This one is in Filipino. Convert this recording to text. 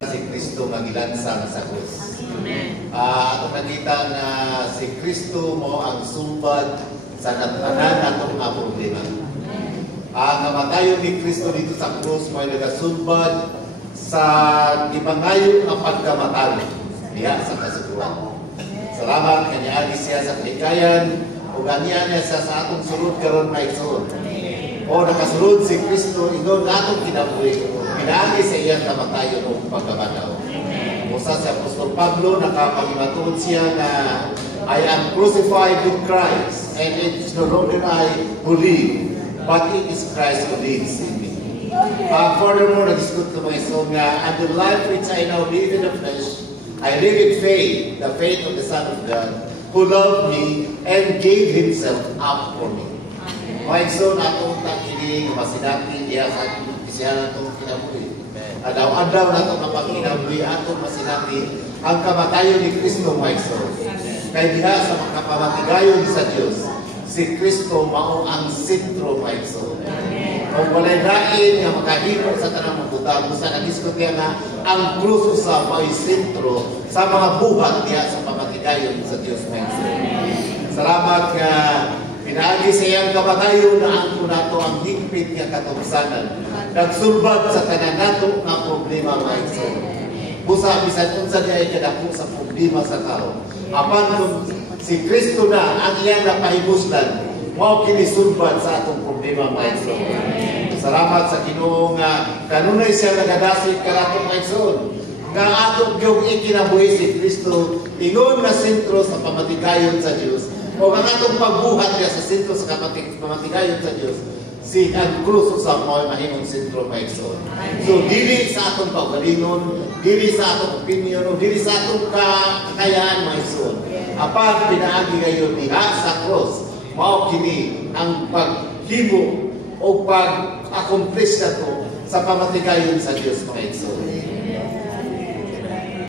Si Kristo nga gilansang sa krus. Ato nakita na si Kristo mo ang sumbad sa natanan natong mga problema. Ang kamatayon ni Kristo dito sa krus mo ay nagasumbad sa ipangayo ang pagkamatayon diha sa kasiguran. Salamat kanya siya sa kalikayan o ganyan niya sa atong sulod karon may sulod. O nakasulod si Kristo ingon natong kinabuhi. Pinaagi sa iyang kamatayon o pagkamataw. Usa si Apostol Pablo nakapagmatod siya na I am crucified with Christ and it is no longer I who live, but it is Christ who lives in me. Furthermore, nag-discuss ko mga isong and the life which I now live in the flesh, I live in faith, the faith of the Son of God, who loved me and gave Himself up for me. Mga isong atong takinig, masinati, diya sa siya itong kinabuhi. Adaw-adaw na itong mapagkinabuhi atong masinati ang kamatayon ni Kristo, mga isong. Kaya diha sa makapamatigayon sa Diyos, si Kristo mao ang sentro, mga isong. Kung walay dain nga makahimo sa tanang mabuta, busa nag-diskutiya na ang kruso sa may sentro sa mga buhat diha sa pamatigayon sa Diyos, mga isong. Salamat nga pinaagi sa iyang kamatayon na ang nato ang higpit nga katungsanan. Nagsulbad sa tanan nato nga problema, mga isong. Busa bisan unsa diay kadako sa problema sa tao. Apan kung si Kristo na ang iyang napahibuslan, mao kini sulbad sa atong problema, mga isong. Salamat sa Ginoo nga kanunay siya nagadasig kanato, mga isong. Nga atong gyud ikinabuhi si Kristo ingon nga sentro sa pamatigayon sa Dios. O ang atong pagbuhat niya sa sentro sa pamatigayon sa Diyos, si ang krus sa mga mahimong sentro, mga isong. So, dili sa atong pagalingon, dili sa atong opinion, o dili sa atong kakayaan, mga isong. Apan, pinaagi ngayon diha sa krus, mao kini ang paghimo o pag-accomplish na to sa pamatigayon sa Diyos, mga isong.